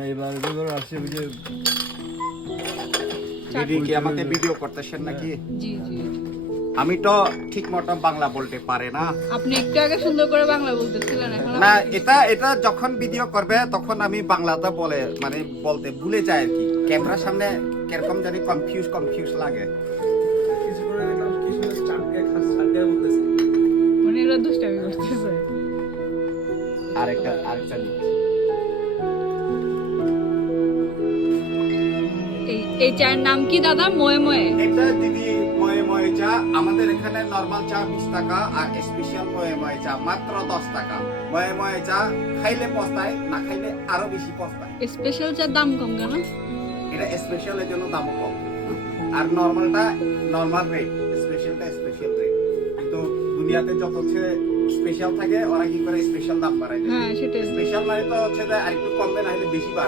না এবার এবার আসছে ওই যে দিদি কি আমাকে ভিডিও করতেছেন নাকি? জি জি। আমি তো ঠিক মতো বাংলা বলতে পারে না। আপনি একটু আগে সুন্দর করে বাংলা বলতেছিলেন, এখন না এটা যখন ভিডিও করবে তখন আমি বাংলাতে বলতে ভুলে যাই আর কি। ক্যামেরার সামনে কিরকম জানি কনফিউজ লাগে। কিছু করে দেখলাম কি সুন্দর চাটকে বলতেছে। মানে এরা দুষ্টামি করতেছে। আরেকটা এই চায়ের নাম কি দাদা? ময়ে ময়ে। এটা দিদি ময়ে চা। আমাদের এখানে নরমাল চা 20 টাকা আর স্পেশাল ময়ে চা মাত্র 10 টাকা। ময়ে চা খাইলে পস্তায়, না খাইলে আরো বেশি পস্তায়। স্পেশাল চার দাম কম কেন? এটা স্পেশালের জন্য দাম কম, আর নরমালটা নরমাল রেট, স্পেশালটা স্পেশাল রেট। কিন্তু দুনিয়াতে যত হচ্ছে স্পেশাল থাকে ওরা কি করে স্পেশাল দাম বাড়ায়। হ্যাঁ সেটাই। স্পেশাল মানে তো হচ্ছে যে আরেকটু কমবে, না হলে বেশি বাড়বে।